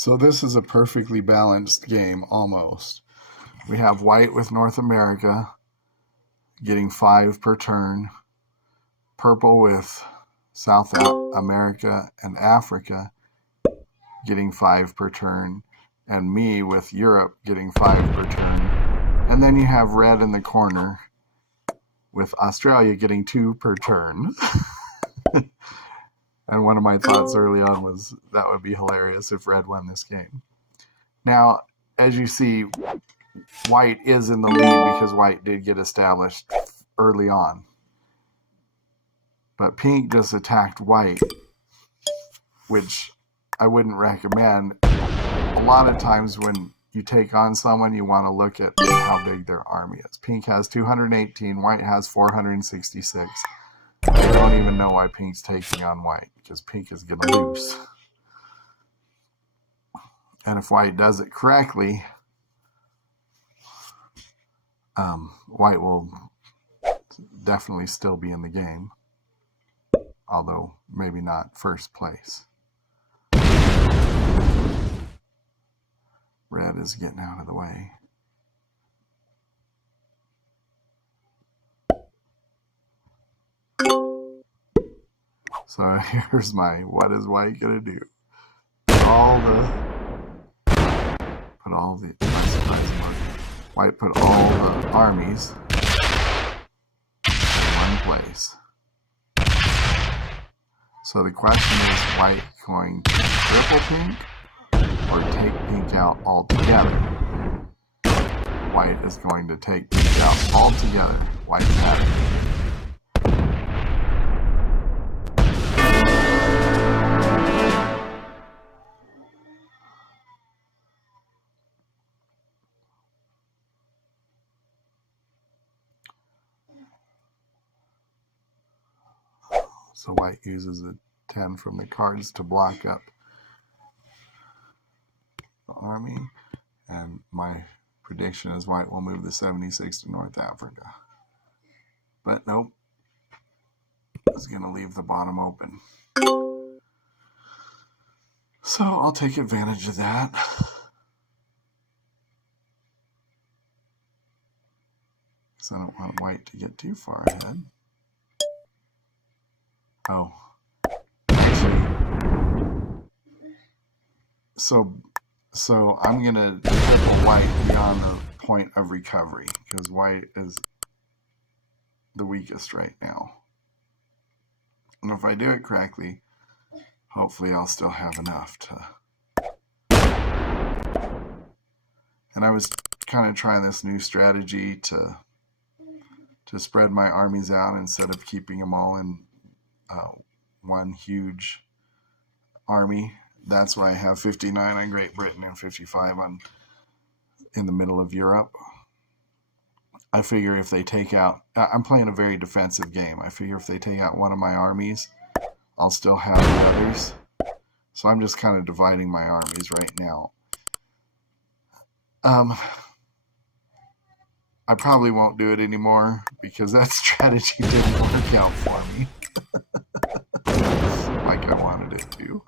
So this is a perfectly balanced game, almost. We have white with North America getting 5 per turn, purple with South America and Africa getting 5 per turn, and me with Europe getting 5 per turn. And then you have red in the corner with Australia getting 2 per turn. And one of my thoughts early on was that would be hilarious if red won this game. Now, as you see, white is in the lead because white did get established early on. But pink just attacked white, which I wouldn't recommend. A lot of times when you take on someone, you want to look at how big their army is. Pink has 218, white has 466. I don't even know why pink's taking on white, because pink is going to lose. And if white does it correctly, white will definitely still be in the game, although maybe not first place. Red is getting out of the way. So here's my, what is white going to do? Put all the, white put all the armies in one place. So the question is, white going to triple pink or take pink out altogether? White is going to take pink out altogether. White got it. So white uses a 10 from the cards to block up the army. And my prediction is white will move the 76 to North Africa. But nope. It's going to leave the bottom open. So I'll take advantage of that. Because I don't want white to get too far ahead. Oh, actually, so I'm going to triple white beyond the point of recovery because white is the weakest right now. And if I do it correctly, hopefully I'll still have enough to... And I was kind of trying this new strategy to spread my armies out instead of keeping them all in one huge army. That's why I have 59 on Great Britain and 55 in the middle of Europe. I figure if they take out... I'm playing a very defensive game. I figure if they take out one of my armies, I'll still have the others. So I'm just kind of dividing my armies right now. I probably won't do it anymore because that strategy didn't work out for me like I wanted it to.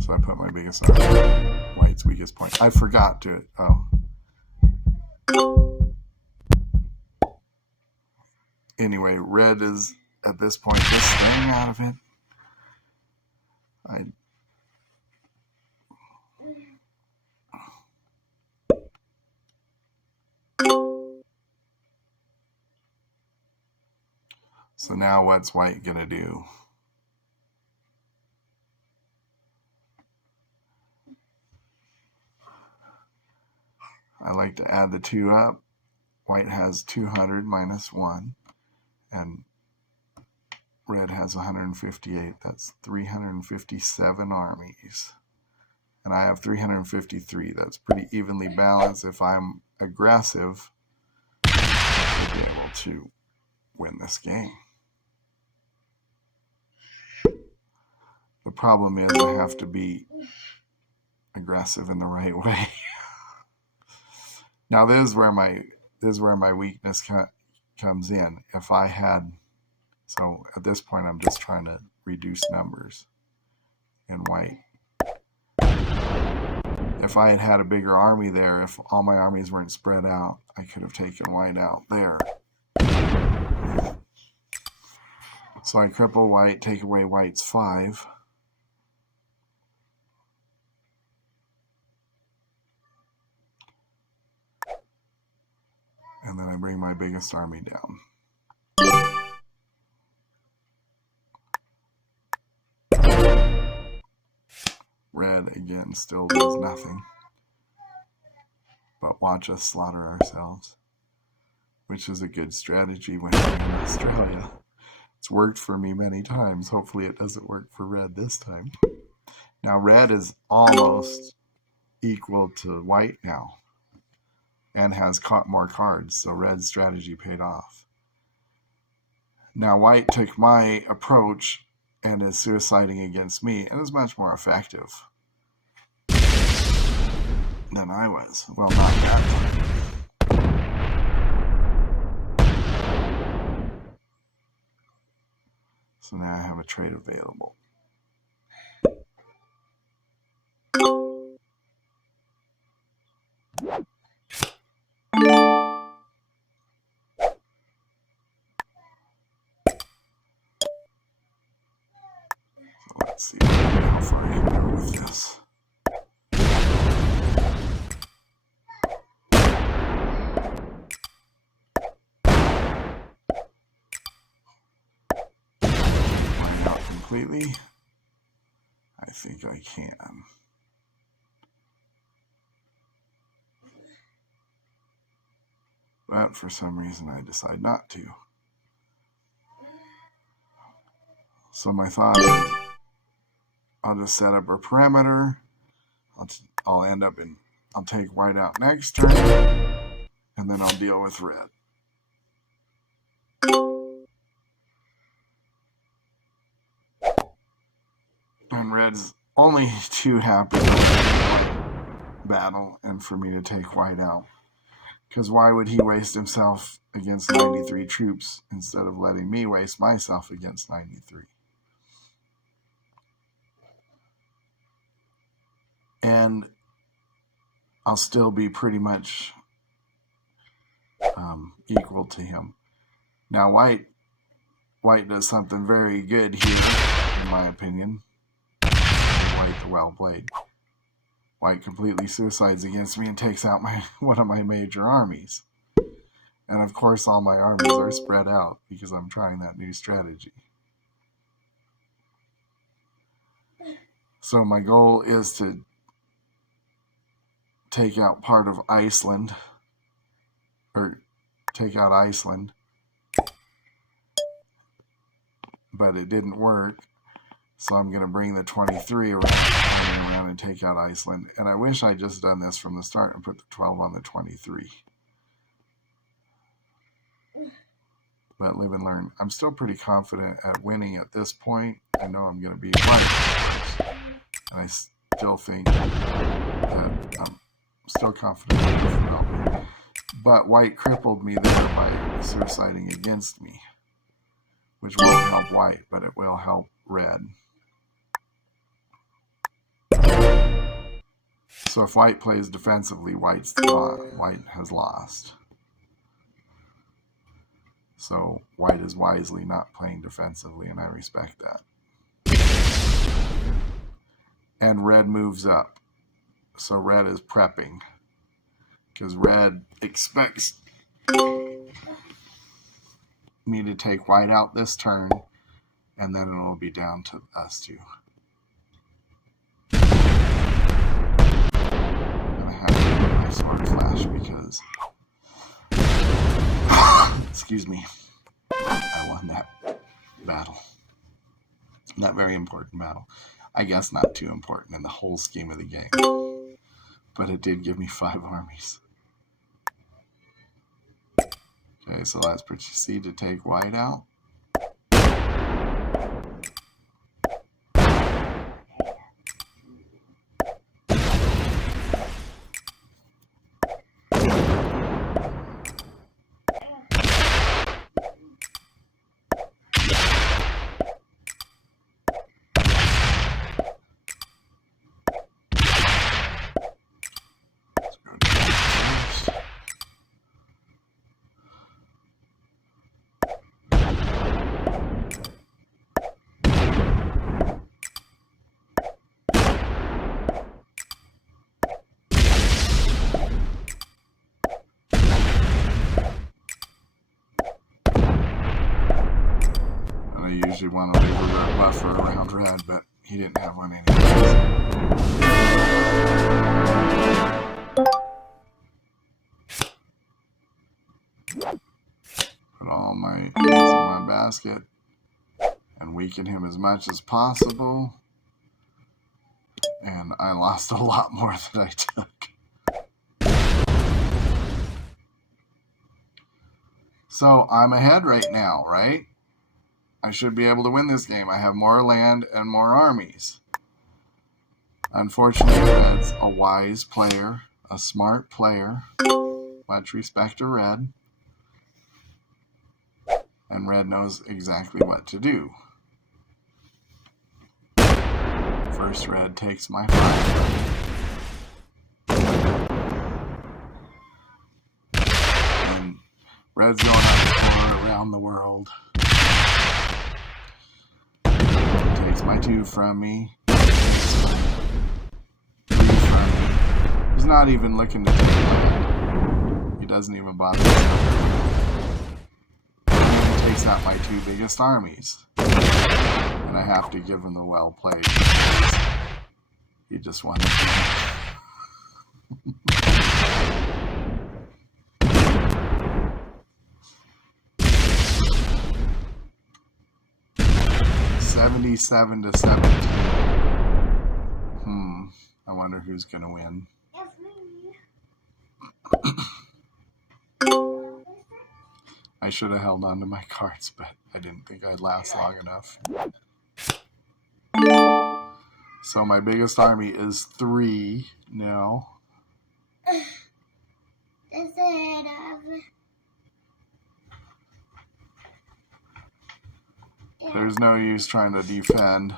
So I put my biggest army, white's weakest point. I forgot to... Anyway, red is at this point just staying out of it. So now what's white gonna do? I like to add the 2 up. White has 200 minus 1, and red has 158. That's 357 armies. And I have 353. That's pretty evenly balanced. If I'm aggressive, I should be able to win this game. The problem is I have to be aggressive in the right way. Now this is where my weakness comes in. If I had, so at this point I'm just trying to reduce numbers in white. If I had had a bigger army there, if all my armies weren't spread out, I could have taken white out there. So I cripple white, take away white's 5. And then I bring my biggest army down. Red, again, still does nothing. But watch us slaughter ourselves, which is a good strategy when I'm in Australia. It's worked for me many times. Hopefully it doesn't work for red this time. Now red is almost equal to white now and has caught more cards, so red's strategy paid off. Now white took my approach and is suiciding against me and is much more effective than I was. Well, not that time. So now I have a trade available. So let's see how far I can go with this. Line out completely. I think I can. But for some reason I decide not to. So my thought is I'll just set up a perimeter. I'll end up in, I'll take white out next turn, and then I'll deal with red. And red's only too happy with battle and for me to take white out. Because why would he waste himself against 93 troops instead of letting me waste myself against 93? And I'll still be pretty much equal to him. Now white does something very good here, in my opinion. White the well played. White completely suicides against me and takes out one of my major armies. And of course all my armies are spread out because I'm trying that new strategy. So my goal is to take out part of Iceland, or take out Iceland, but it didn't work. So I'm going to bring the 23 around and take out Iceland. And I wish I'd just done this from the start and put the 12 on the 23. But live and learn. I'm still pretty confident at winning at this point. I know I'm going to be right. And I still think that I'm still confident that this will help me. But white crippled me there by suiciding against me, which won't help white, but it will help red. So if white plays defensively, white has lost. So white is wisely not playing defensively, and I respect that. And red moves up. So red is prepping, because red expects me to take white out this turn, and then it'll be down to us two. My sword flash because excuse me, I won that battle. Not very important battle. I guess not too important in the whole scheme of the game. But it did give me 5 armies. Okay, so let's proceed to take white out. usually want to leave a buffer around red, but he didn't have one anyways. Put all my eggs in my basket and weaken him as much as possible. And I lost a lot more than I took. So I'm ahead right now, right? I should be able to win this game. I have more land and more armies. Unfortunately, Red's a wise player, a smart player. Much respect to Red. And Red knows exactly what to do. First, Red takes my fire. And Red's going on the floor around the world. Takes my 2 from me. Takes my 3 from me. He's not even looking to take land. He doesn't even bother. He takes out my 2 biggest armies. And I have to give him the well played. He just wanted to. 77 to 17. I wonder who's gonna win. It's me. I should have held on to my cards, but I didn't think I'd last long enough. So my biggest army is 3 now. Instead of... There's no use trying to defend.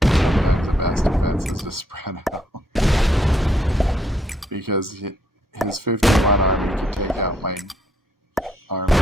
The best defense is to spread out. Because his 51 army can take out my army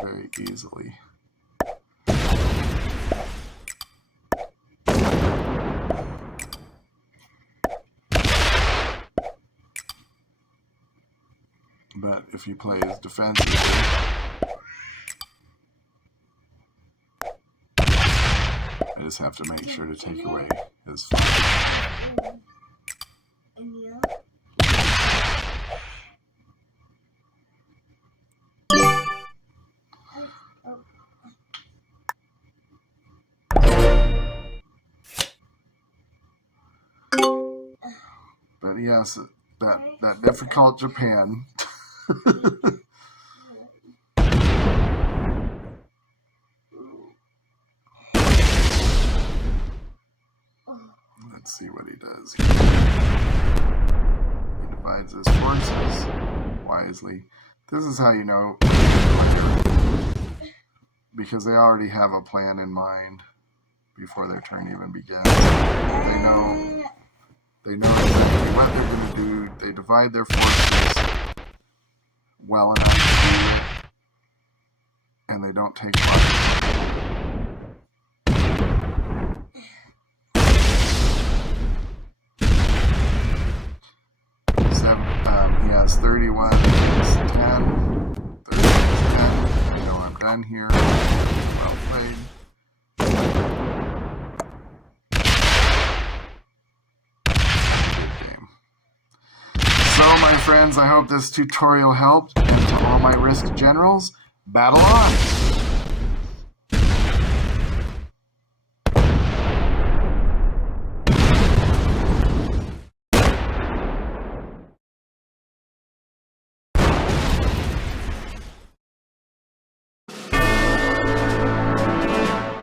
very easily. But if he plays defensively, I just have to make sure to take away his fire. But yes, that difficult Japan. Let's see what he does. He divides his forces wisely. This is how you know, because they already have a plan in mind before their turn even begins. They know exactly what they're going to do. They divide their forces well enough to do it, and they don't take a lot of he has 31, it's 10, 30 is 10. I know I'm done here. Well played. So, my friends, I hope this tutorial helped, and to all my Risk generals, battle on!